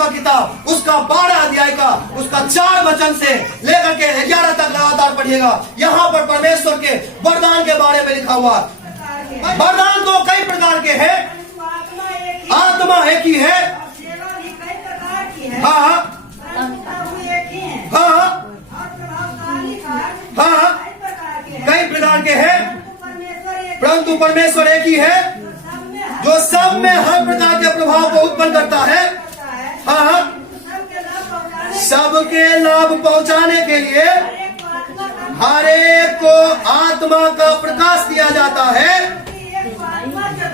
का किताब उसका 12 अध्याय का उसका 4 वचन से लेकर के 11 तक लगातार पढ़िएगा। यहाँ पर परमेश्वर के वरदान के बारे में लिखा हुआ। वरदान तो कई प्रकार के हैं, आत्मा एक ही है। हाँ हाँ, कई प्रकार के हैं, परंतु परमेश्वर एक ही है जो सब में हर प्रकार के प्रभाव को उत्पन्न करता है। हाँ, सबके लाभ पहुंचाने के लिए हर एक को आत्मा का प्रकाश दिया जाता है,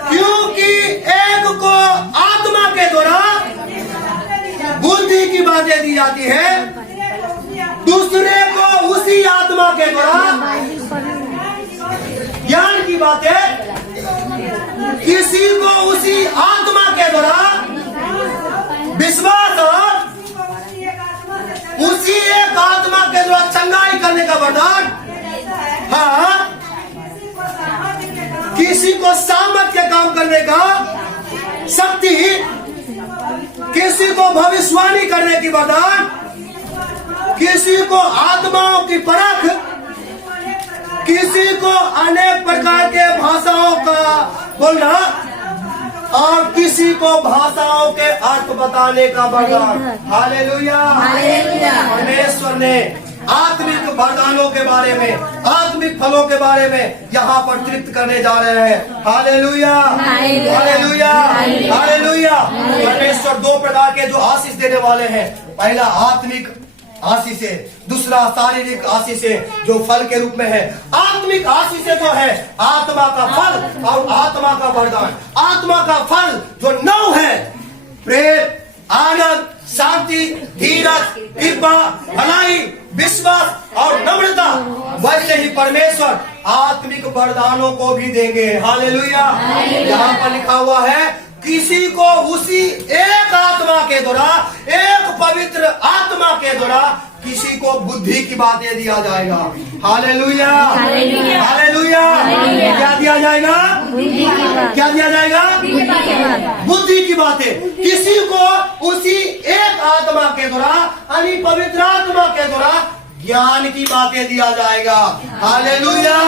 क्योंकि एक को आत्मा के द्वारा बुद्धि की बातें दी जाती है, दूसरे को उसी आत्मा के द्वारा ज्ञान की बातें, किसी को उसी आत्मा के द्वारा विश्वास और उसी एक आत्मा के द्वारा चंगाई करने का वरदान। हाँ, किसी को सामर्थ्य के काम करने का शक्ति, किसी को भविष्यवाणी करने की वरदान, किसी को आत्माओं की परख, किसी को अनेक प्रकार के भाषाओं का बोलना और किसी को भाषाओं के अर्थ बताने का वरदान। हालेलुया। परमेश्वर ने आत्मिक वरदानों के बारे में, आत्मिक फलों के बारे में यहाँ पर तृप्त करने जा रहे हैं। Hallelujah, hallelujah, hallelujah. परमेश्वर 2 प्रकार के जो आशीष देने वाले हैं, पहला आत्मिक आशीष है, दूसरा शारीरिक आशीष है जो फल के रूप में है। आत्मिक आशीष जो है आत्मा का फल और आत्मा का वरदान। आत्मा का फल जो 9 है, प्रेम, आनंद, शांति, धीरज, कृपा, भलाई, विश्वास और नम्रता, वैसे ही परमेश्वर आत्मिक वरदानों को भी देंगे। हालेलुया। यहाँ पर लिखा हुआ है, किसी को उसी एक आत्मा के द्वारा, एक पवित्र आत्मा के द्वारा किसी को बुद्धि की बातें दिया जाएगा। Hallelujah, hallelujah. क्या दिया जाएगा? क्या दिया जाएगा? बुद्धि की बातें। किसी को उसी एक आत्मा के द्वारा, यानी पवित्र आत्मा के द्वारा ज्ञान की बातें दिया जाएगा। हालेलुया।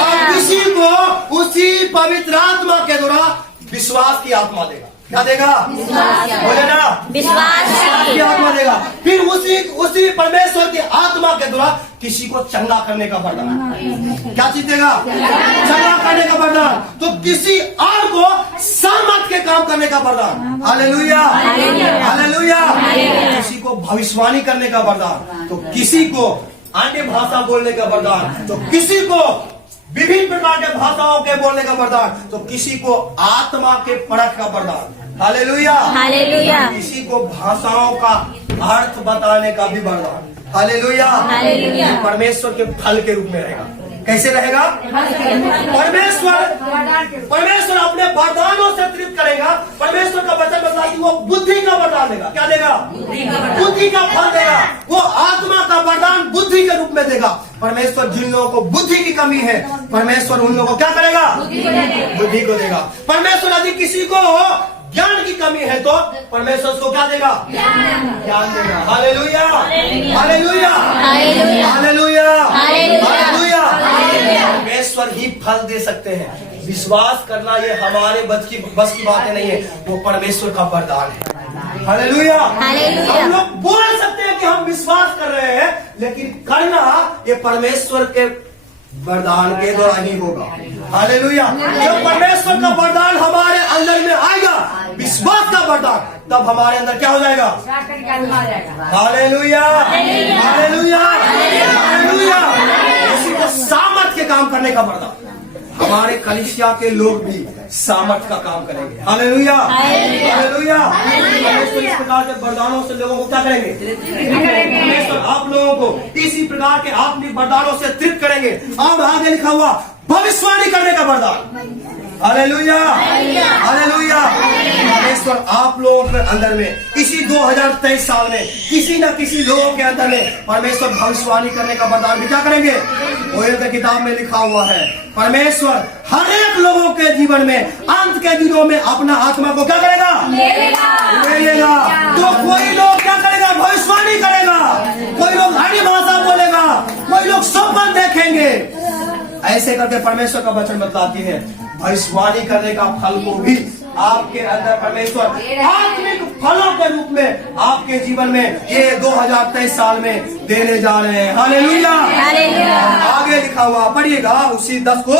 और किसी को उसी पवित्र आत्मा के द्वारा विश्वास की आत्मा देगा। क्या देगा? बोले ना, विश्वास की आत्मा देगा। फिर उसी परमेश्वर की आत्मा के द्वारा किसी को चंगा करने का वरदान। क्या चीज देगा? चंगा करने का वरदान। तो किसी और को सामर्थ के काम करने का वरदान। Hallelujah, hallelujah. किसी को भविष्यवाणी करने का वरदान, तो किसी को अन्य भाषा बोलने का वरदान, तो किसी को विभिन्न प्रकार के भाषाओं के बोलने का वरदान, तो किसी को आत्मा के परख का वरदान। Hallelujah, hallelujah. किसी को भाषाओं का अर्थ बताने का भी वरदान। Hallelujah, hallelujah. परमेश्वर के फल के रूप में रहेगा। कैसे रहेगा? परमेश्वर अपने वरदानों से तृप्त करेगा। परमेश्वर का वचन बताता है कि वो बुद्धि का वरदान देगा। क्या देगा? बुद्धि का फल देगा। वो आत्मा का वरदान बुद्धि के रूप में देगा। परमेश्वर जिन लोगों को बुद्धि की कमी है, परमेश्वर उन लोगों को क्या करेगा? बुद्धि को देगा। परमेश्वर यदि किसी को ज्ञान की कमी है तो परमेश्वर उसको क्या देगा? ज्ञान देगा। Hallelujah, hallelujah, hallelujah, hallelujah. परमेश्वर ही फल दे सकते हैं। विश्वास करना ये हमारे बस की बातें नहीं है, वो परमेश्वर का वरदान है। हालेलुया। हम लोग बोल सकते हैं कि हम विश्वास कर रहे हैं, लेकिन करना ये परमेश्वर के वरदान के द्वारा ही होगा। हालेलुया। जब परमेश्वर का वरदान हमारे अंदर में आएगा, विश्वास का वरदान, तब हमारे अंदर क्या हो जाएगा? Hallelujah, hallelujah, hallelujah. किसी को सामर्थ के काम करने का वरदान। हमारे कलीसिया के लोग भी सामर्थ का काम करेंगे। Hallelujah, hallelujah. परमेश्वर इस प्रकार के वरदानों से लोगों को क्या करेंगे? परमेश्वर आप लोगों को इसी प्रकार के आत्मिक वरदानों से तृप्त करेंगे। और आगे लिखा हुआ भविष्यवाणी करने का वरदान। Hallelujah, hallelujah. परमेश्वर परमेश्वर आप लोगों के अंदर में इसी 2023 साल में किसी न किसी लोगों के अंदर में परमेश्वर भविष्यवाणी करने का वरदान भी क्या करेंगे। ओयल की किताब में लिखा हुआ है परमेश्वर हर एक लोगों के जीवन में अंत के दिनों में अपना आत्मा को क्या करेगा, लेगा। तो कोई लोग क्या करेगा, भविष्यवाणी करेगा, कोई लोग अन्य भाषा बोलेगा, कोई लोग स्वप्न देखेंगे। ऐसे करके परमेश्वर का वचन बतलाती है भविष्यवाणी करने का फल को भी आपके अंदर परमेश्वर आत्मिक फलों के रूप में आपके जीवन में ये 2023 साल में देने जा रहे हैं। हालेलुया। आगे लिखा हुआ पढ़िएगा उसी 10 को।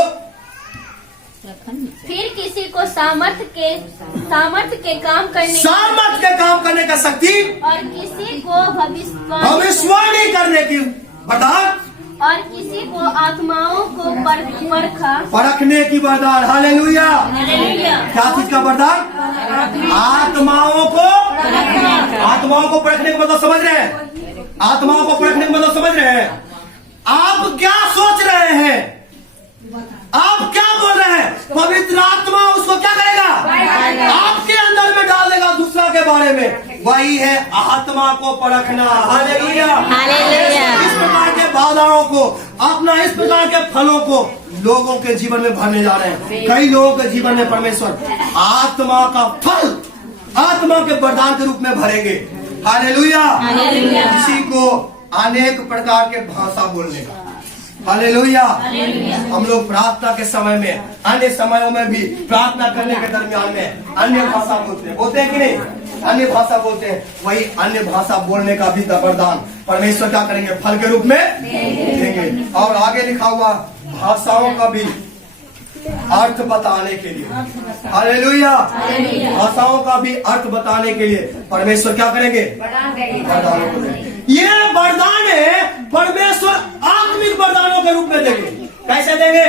फिर किसी को सामर्थ के काम करने का शक्ति और किसी को भविष्यवाणी करने की वरदान और किसी को आत्माओं को परखने की वरदान। हालेलुया। क्या चीज का वरदान? आत्माओं को परखने का मतलब समझ रहे हैं? आत्माओं को परखने का मतलब समझ रहे हैं? आप क्या सोच रहे हैं, आप क्या बोल रहे हैं, पवित्र आत्मा उसको क्या करेगा, आपके अंदर में डाल देगा दूसरा के बारे में। वही है आत्मा को परखना। हालेलुया। इस प्रकार के बाधाओं को अपना इस प्रकार के फलों को लोगों के जीवन में भरने जा रहे हैं। कई लोगों के जीवन में परमेश्वर आत्मा का फल आत्मा के वरदान के रूप में भरेंगे। हालेलुया। किसी को अनेक प्रकार के भाषा बोलने का। हालेलुया। हम लोग प्रार्थना के समय में अन्य समयों में भी प्रार्थना करने के दरमियान में अन्य भाषा बोलते हैं कि नहीं? अन्य भाषा बोलते हैं। वही अन्य भाषा बोलने का भी वरदान परमेश्वर क्या करेंगे, फल के रूप में देंगे। और आगे लिखा हुआ भाषाओं का भी अर्थ बताने के लिए। हालेलुया। भाषाओं का भी अर्थ बताने के लिए परमेश्वर क्या करेंगे, वरदान। ये वरदान है परमेश्वर आत्मिक वरदानों के रूप में देंगे। कैसे देंगे?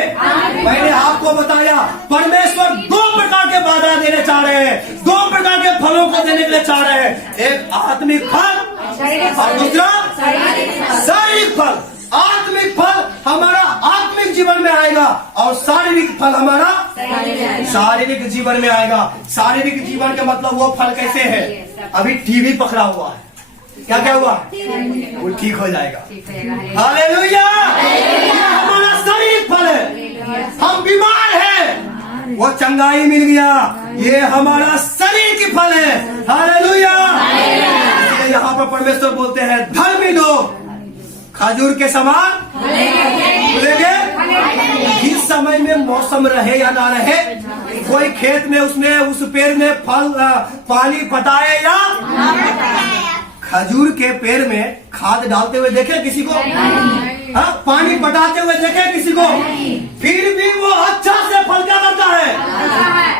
मैंने आपको बताया परमेश्वर 2 प्रकार के वरदान देने चाह रहे हैं, 2 प्रकार के फलों को देने के लिए चाह रहे हैं। एक आत्मिक फल और दूसरा शारीरिक फल। आत्मिक फल हमारा आत्मिक जीवन में आएगा और शारीरिक फल हमारा शारीरिक जीवन में आएगा। शारीरिक जीवन का मतलब वो फल कैसे है? अभी टीबी पकड़ा हुआ है, क्या हुआ, वो ठीक हो जाएगा। हालेलुया। हमारा शारीरिक फल है। हम बीमार हैं, वो चंगाई मिल गया, ये हमारा शरीर की फल है। हालेलुया। इसलिए यहाँ पर परमेश्वर बोलते हैं धर्मी लोग खजूर के समान फूलेंगे। जिस समय में मौसम रहे या ना रहे, कोई खेत में उसमें उस पेड़ में फल पानी पटाए या खजूर के पेड़ में खाद डालते हुए देखे किसी को? पानी पटाते हुए देखे किसी को? फिर भी वो अच्छा से फल क्या करता है,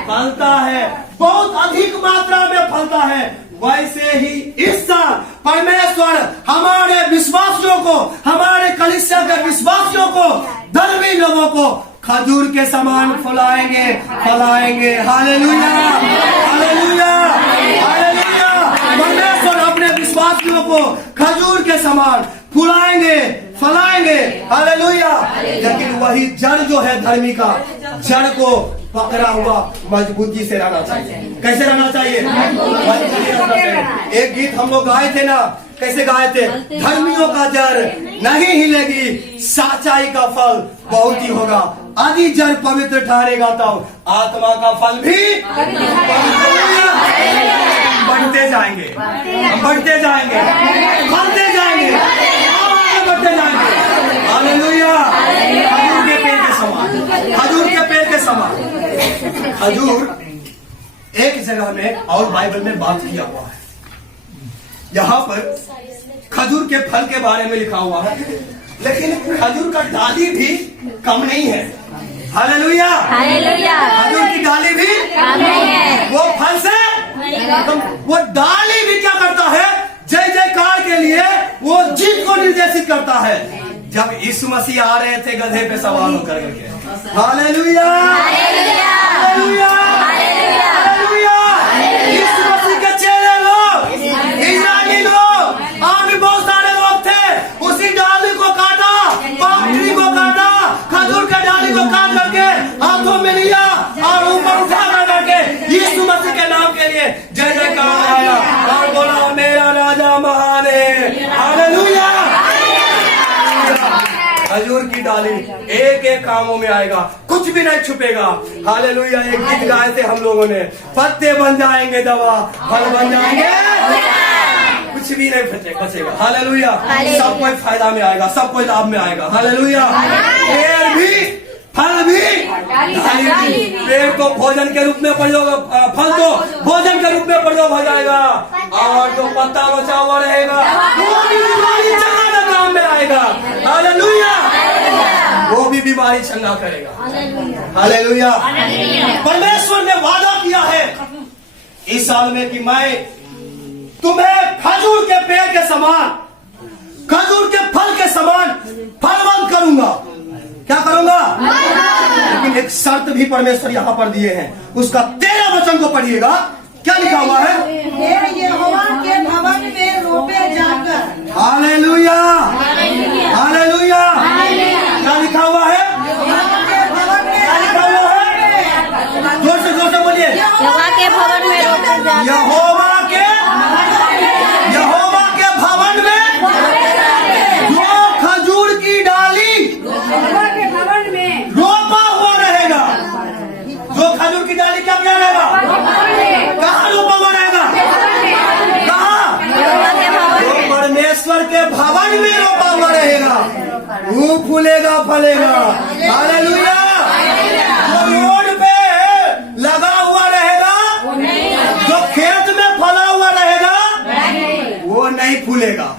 फलता है, बहुत अधिक मात्रा में फलता है। वैसे ही इस साल परमेश्वर हमारे विश्वासियों को, हमारे कलीसिया के विश्वासियों को, धर्मी लोगों को खजूर के समान फुलाएंगे, फलाएंगे। हालेलुया। हालेलुया। हालेलुया। परमेश्वर अपने विश्वासियों को खजूर के समान फुलाएंगे, फलाएंगे। हालेलुया। लेकिन वही जड़ जो है धर्मी का, जड़ को पकड़ा हुआ मजबूती से रहना चाहिए। कैसे रहना चाहिए? मजबूती से रहना चाहिए। एक गीत हम लोग गाए थे ना, कैसे गाए थे? धर्मियों का जड़ नहीं हिलेगी, सच्चाई का फल बहुत ही होगा। आदि जड़ पवित्र ठहरेगा तब आत्मा का फल भी बढ़ते जाएंगे, बढ़ते जाएंगे, बढ़ते जाएंगे, बढ़ते जाएंगे। हालेलुया। खजूर के पेड़ के समान, खजूर के पेड़ के समान। खजूर एक जगह में और बाइबल में बात किया हुआ है। यहाँ पर खजूर के फल के बारे में लिखा हुआ है, लेकिन खजूर का डाली भी कम नहीं है। हालेलुया। हालेलुया। खजूर की डाली भी कम नहीं है, वो फल से वो डाली भी क्या करता है, जय जयकार के लिए वो जीत को निर्देशित करता है। जब यीशु मसीह आ रहे थे गधे पे सवार होकर के, हालेलुया। हालेलुया। हालेलुया। यीशु मसीह के चेले लोग, इस्राएली लोग, और भी बहुत सारे लोग थे, उसी डाली को काटा, पामट्री को काटा, खजूर के डाली को काट करके हाथों में लिया और ऊपर उठा करके यीशु मसीह के नाम के लिए डाली, एक एक कामों में आएगा, कुछ भी नहीं छुपेगा। हालेलुया। एक गीत गाए थे हम लोगों ने, पत्ते बन जाएंगे दवा, फल बन जाएंगे, कुछ भी नहीं बचेगा। हालेलुया। सब कोई फायदा में आएगा, सब कोई लाभ में आएगा। हालेलुया। पेड़ भी, फल भी, डाली भी। पेड़ को भोजन के रूप में प्रयोग, फल को भोजन के रूप में प्रयोग हो जाएगा, और जो पत्ता बचा हुआ रहेगा वो भी बीमारी चंगा काम में आएगा। हालेलुया। वो भी बीमारी चंगा करेगा। हालेलुया। परमेश्वर ने वादा किया है इस साल में कि मैं तुम्हें खजूर के पेड़ के समान, खजूर के फल के समान फलवंत करूंगा। क्या करूंगा? लेकिन एक शर्त भी परमेश्वर यहाँ पर दिए हैं, उसका 13 वचन को पढ़िएगा। क्या लिखा हुआ है? यहोवा के भवन में रोपे जाकर। Hallelujah, hallelujah. क्या लिखा हुआ है? यहोवा के भवन में, क्या लिखा हुआ है? जोर से बोलिए। यहोवा के भवन में रोपे जाकर। यहोवा के भवन में जो खजूर की डाली रोपा हुआ रहेगा, जो खजूर की डाली क्या रहेगा? कहाँ रोपा हुआ रहेगा? कहाँ? जो परमेश्वर के भवन में रोपा हुआ रहेगा, वो फूलेगा, फलेगा। हालेलुया। जो रोड पे लगा हुआ रहेगा, जो खेत में फला हुआ रहेगा, वो नहीं फूलेगा,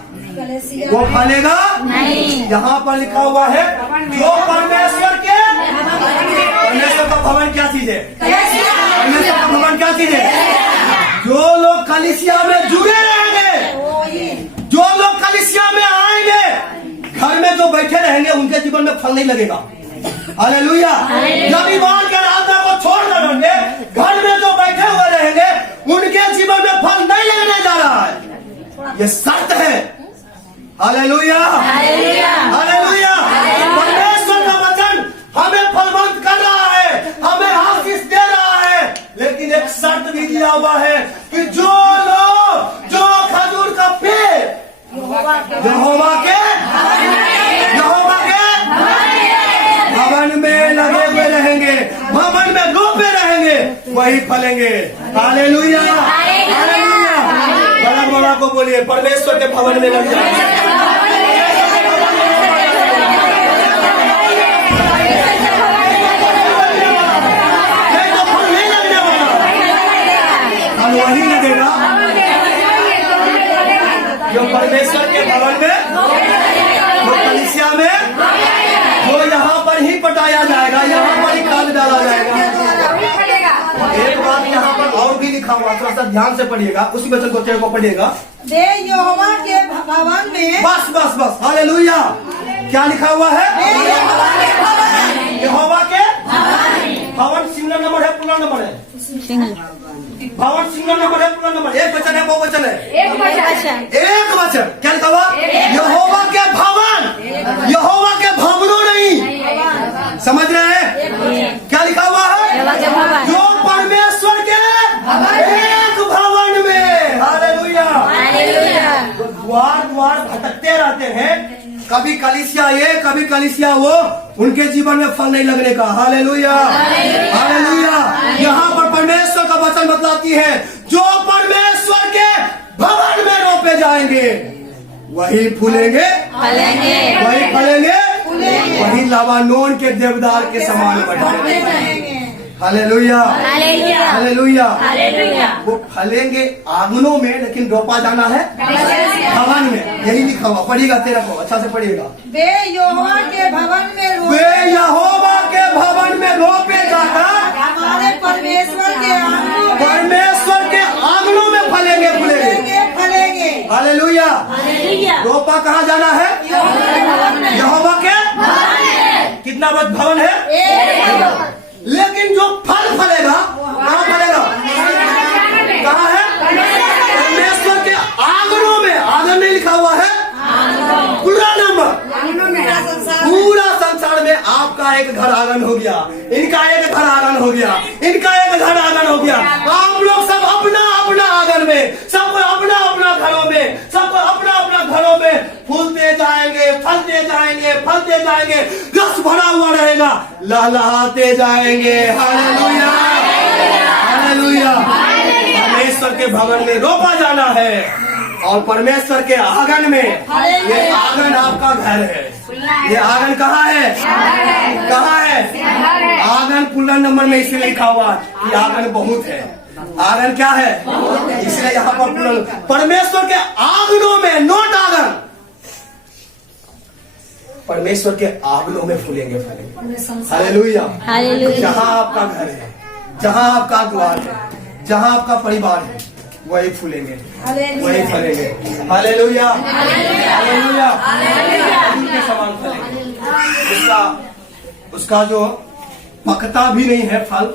वो फलेगा नहीं। यहाँ पर लिखा हुआ है जो परमेश्वर का भवन क्या चीज है? परमेश्वर का भवन क्या चीज है? जो लोग कलीसिया में जुड़े रहेंगे, जो लोग कलीसिया में आएंगे, घर में जो बैठे रहेंगे उनके जीवन में फल नहीं लगेगा। हालेलुया। रविवार के आराधना को छोड़ देंगे, घर में जो बैठे हुए रहेंगे उनके जीवन में फल नहीं लगने जा रहा है, ये शर्त है। Hallelujah, hallelujah. परमेश्वर का वचन हमें फलवंत कर रहा है, हमें आशीष दे रहा है, लेकिन एक शर्त भी दिया हुआ है कि जो लोग, जो खजूर का पेड़ यहोवा के भवन में लगे हुए रहेंगे, भवन में रोपे रहेंगे, वही फलेंगे। Hallelujah, hallelujah. बड़ा बड़ा को बोलिए, परमेश्वर के भवन में लग जाए। वही लगेगा जो परमेश्वर के भवन में, वो कलीसिया में, वो यहाँ पर ही पटाया जाएगा, यहाँ पर ही खाद डाला जाएगा। एक बात यहाँ पर और भी लिखा हुआ, थोड़ा सा ध्यान से पढ़िएगा, उसी वचन को तेरे को पढ़िएगा। दे यहोवा के भवन में, बस बस बस। हालेलुया। क्या लिखा हुआ है? यहोवा के भवन। सिंगल नंबर है, पूरा नंबर है? भवन सिंगल नंबर है, पूरा नंबर? एक वचन है, बहु वचन है? एक वचन। क्या लिखा हुआ? यहोवा के भवन, यहोवा के भवनों नहीं। समझ रहे हैं? क्या लिखा हुआ है? जो परमेश्वर के एक भवन में। हालेलुया। द्वार द्वार भटकते रहते हैं, कभी कलीसिया ये, कभी कलीसिया वो, उनके जीवन में फल नहीं लगने का। Hallelujah, hallelujah. यहाँ पर परमेश्वर का वचन बतलाती है, जो परमेश्वर के भवन में रोपे जाएंगे वही फूलेंगे, वही फलेंगे, वही लबानोन के देवदार के समान बढ़ेंगे। Hallelujah, hallelujah, hallelujah. वो फलेंगे आंगनों में, लेकिन रोपा जाना है भवन में। यही लिखा हुआ, पढ़िएगा, तेरा को अच्छा से पढ़िएगा। वे यहोवा के भवन में, वे यहोवा के भवन में रोपे जाकर हमारे परमेश्वर के आंगनों, परमेश्वर के आंगनों में फलेंगे, फूलेंगे, फलेंगे। हालेलुया। रोपा कहाँ जाना है? यहोवा के कितना भवन है? लेकिन जो फल फलेगा कहाँ फलेगा? कहाँ है? परमेश्वर के आंगनों में। आंगन नहीं लिखा हुआ है, पूरा नंबर। पूरा संसार में आपका एक घर आंगन हो गया, इनका एक घर आंगन हो गया, इनका एक घर आंगन हो गया। आप लोग सब अपना अपना आंगन में, सबको अपना अपना घरों में, सबको अपना अपना घरों में फूलते जाएंगे, फलते जाएंगे, फलते जाएंगे, रस भरा हुआ रहेगा, लहलहाते जाएंगे। Hallelujah, hallelujah. परमेश्वर के भवन में रोपा जाना है और परमेश्वर के आंगन में, ये आंगन आपका घर है। ये आंगन कहाँ है? कहाँ है? आंगन पुल्ला नंबर में इसलिए लिखा हुआ कि आंगन बहुत है। आंगन क्या है? इसलिए यहाँ पर परमेश्वर के आंगनों में, नोट आंगन, परमेश्वर के आंगनों में फूलेंगे, फलेंगे। Hallelujah, hallelujah. जहाँ आपका घर है, जहाँ आपका द्वार है, जहाँ आपका परिवार है, वही फूलेंगे, वही फलेंगे। Hallelujah, hallelujah. खजूर के समान फलेंगे। उसका जो पकता भी नहीं है फल,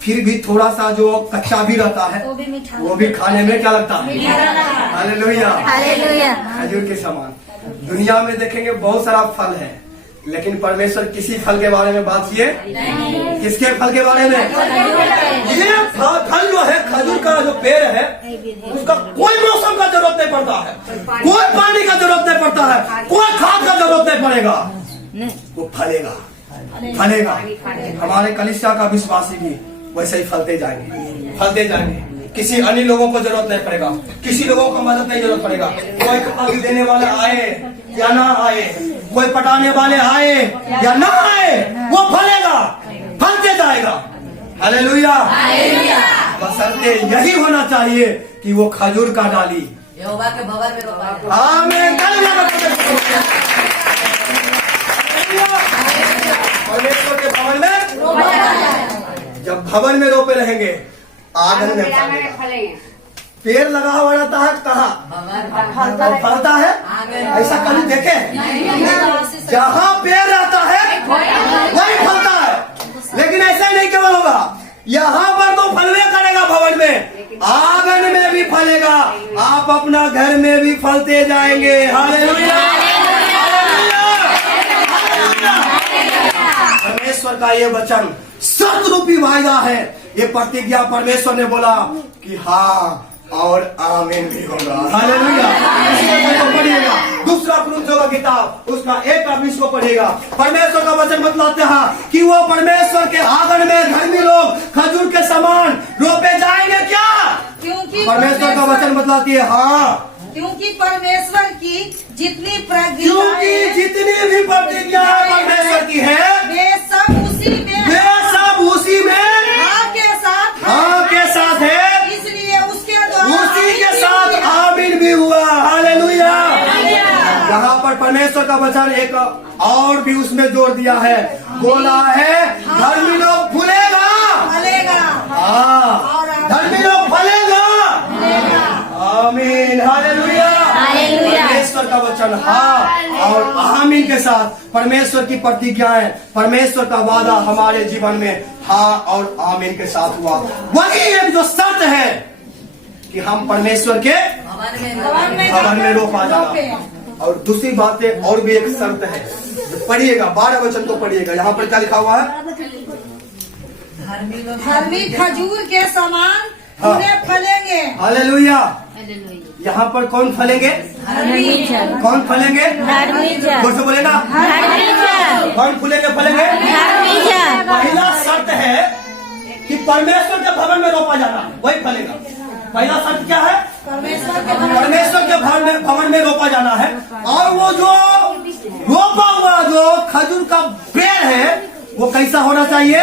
फिर भी थोड़ा सा जो कच्चा भी रहता है, वो भी खाने में क्या लगता है? Hallelujah, hallelujah. खजूर के समान। दुनिया में देखेंगे बहुत सारा फल है, लेकिन परमेश्वर किसी फल के बारे में बात किए? किसके फल के बारे में? ये फल जो है, खजूर का जो पेड़ है, उसका कोई मौसम का जरूरत नहीं पड़ता है, कोई पानी का जरूरत नहीं पड़ता है, कोई खाद का जरूरत नहीं पड़ेगा, वो फलेगा, फलेगा। हमारे कलीसिया का विश्वासी भी वैसे ही फलते जाएंगे, फलते जाएंगे। किसी अन्य लोगों को जरूरत नहीं पड़ेगा, किसी लोगों को मदद नहीं जरूरत पड़ेगा। कोई कपड़ा देने वाले आए या ना आए, कोई पटाने वाले आए या ना आए, वो फलेगा, फलते जाएगा। हालेलुया, बशर्ते यही होना चाहिए कि वो खजूर का डाली यहोवा के भवन में रोपा। आमीन। परमेश्वर के भवन में, जब भवन में रोपे रहेंगे, आंगन में फलेगा। पेड़ लगा हुआ रहता है कहाँ? और फलता है? ऐसा कभी देखे? जहाँ पेड़ रहता है वही फलता है, लेकिन ऐसा नहीं केवल होगा, यहाँ पर तो फलवे करेगा, भवन में, आंगन में भी फलेगा, आप अपना घर में भी फलते जाएंगे। हालेलुया, परमेश्वर का ये वचन सत्य रूपी वायदा है। ये प्रतिज्ञा परमेश्वर ने बोला कि हाँ और आमीन भी होगा। हालेलुया। इसी वचन को पढ़िएगा, दूसरा कुरिन्थियों का किताब उसका 1:20 को पढ़िएगा। परमेश्वर का वचन बतलाते हैं कि वो परमेश्वर के आंगन में धर्मी लोग खजूर के समान रोपे जाएंगे। क्या? क्योंकि परमेश्वर का वचन बतलाती है, हाँ, क्योंकि परमेश्वर की जितनी क्योंकि जितनी भी प्रतिज्ञा परमेश्वर की है, वे सब उसी में, हाँ के साथ है, इसलिए उसके द्वारा उसी के साथ आमीन भी हुआ। हालेलुया। यहाँ पर परमेश्वर का वचन एक और भी उसमें जोड़ दिया है, बोला है धर्मी लोग फूलेगा, हाँ, धर्मी लोग फलेगा। आमीन, हालेलुया। परमेश्वर का वचन हाँ और आमीन के साथ परमेश्वर की प्रतिज्ञाएं, परमेश्वर का वादा हमारे जीवन में हाँ और आमीन के साथ हुआ। वही एक जो शर्त है कि हम परमेश्वर के भवन में रोपा जाना। और दूसरी बात है, और भी एक शर्त है, पढ़िएगा 12 वचन को पढ़िएगा। यहाँ पर क्या लिखा हुआ है? धर्मी खजूर के समान फलेंगे। हालेलुया। यहाँ पर कौन फलेंगे? कौन फलेंगे? जोर से बोले ना, कौन फूलेंगे, फलेंगे? पहला शर्त है कि परमेश्वर के भवन में रोपा जाना, वही फलेगा। पहला शर्त क्या है? परमेश्वर के भवन में रोपा जाना है। और वो जो रोपा हुआ जो खजूर का पेड़ है वो कैसा होना चाहिए?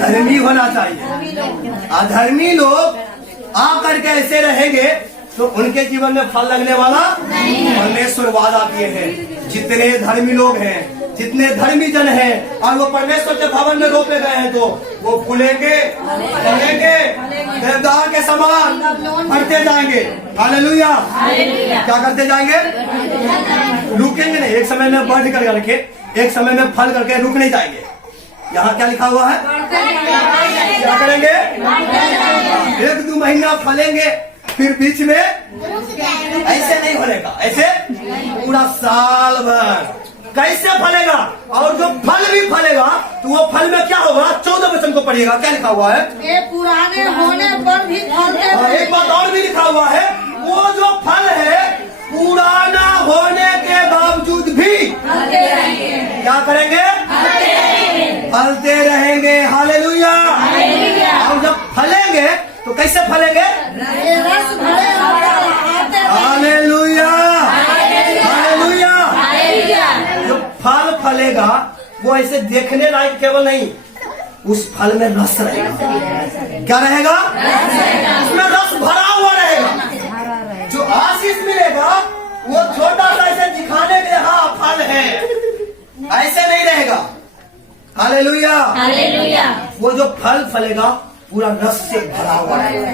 धर्मी होना चाहिए। अधर्मी लोग आकर के ऐसे रहेंगे तो उनके जीवन में फल लगने वाला परमेश्वर वादा किए हैं। जितने धर्मी लोग हैं, जितने धर्मी जन हैं और वो परमेश्वर के भवन में रोपे गए हैं तो वो फूलेंगे, फलेंगे, देवदार के समान बढ़ते जाएंगे। हालेलुया। क्या करते जाएंगे? रुकेंगे नहीं, एक समय में बढ़ करके, एक समय में फल करके रुक नहीं जाएंगे। यहाँ क्या लिखा हुआ है? क्या करेंगे? 1-2 महीना फलेंगे, फिर बीच में ऐसे नहीं फलेगा, ऐसे पूरा साल भर कैसे फलेगा। और जो फल भी फलेगा तो वो फल में क्या होगा? 14 वचन को पढ़िएगा, क्या लिखा हुआ है? ये पुराने होने पर भी फलते। एक बात और भी लिखा हुआ है, वो जो फल है पुराना होने के बावजूद क्या करेंगे? फलते रहेंगे। हालेलुया। और जब फलेंगे तो कैसे फलेंगे? रस भरे और आते हालेलुया, हालेलुया। जो फल फलेगा वो ऐसे देखने लायक केवल नहीं, उस फल में रस रहेगा। क्या रहेगा? उसमें रस भरा हुआ रहेगा। जो आशीष मिलेगा वो छोटा सा ऐसे दिखाने के लिए हाँ फल है, ऐसे नहीं रहेगा। हालेलुया। वो जो फल फलेगा पूरा रस से भरा हुआ रहेगा,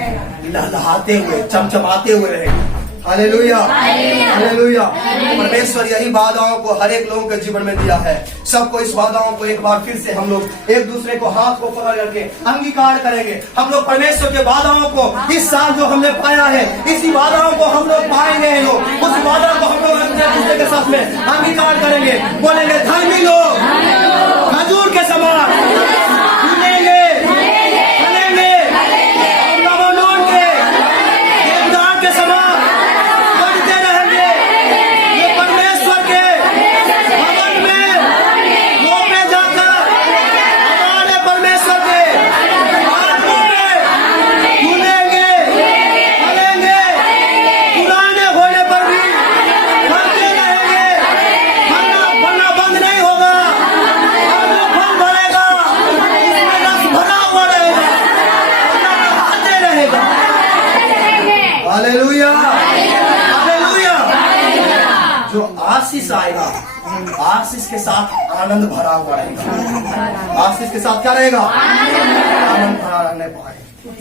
लहलहाते हुए, चमचमाते हुए रहेगा। Hallelujah, hallelujah. परमेश्वर यही वादाओं को हर एक लोगों के जीवन में दिया है। सबको इस वादाओं को एक बार फिर से हम लोग एक दूसरे को हाथ को पकड़ करके अंगीकार करेंगे। हम लोग परमेश्वर के वादाओं को इस साल जो हमने पाया है, इसी वादाओं को हम लोग पाएंगे। लोग उस वादा को हम लोग एक दूसरे के साथ में अंगीकार करेंगे। बोलेंगे धर्मी लोग खजूर के समान फूलेंगे, फलेंगे, लबानोन के देवदार के समान बढ़ते रहेंगे। ये परमेश्वर के भवन में रोपे जाकर हमारे परमेश्वर के आत्मा में फूलेंगे, फलेंगे, पुराने होने पर भी फलते रहेंगे। फलना बंद नहीं होगा, फल भरेगा, इसमें रस भरा हुआ रहेगा, आते रहेगा। Hallelujah, hallelujah. जो आशीष आएगा, आशीष के साथ आनंद भरा हुआ रहेगा। आशीष के साथ क्या रहेगा? आनंद भरा रहने पाए।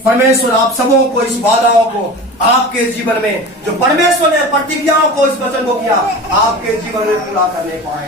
परमेश्वर आप सबों को इस वादाओं को आपके जीवन में, जो परमेश्वर ने प्रतिज्ञाओं को, इस वचन को किया, आपके जीवन में पूरा करने पाए।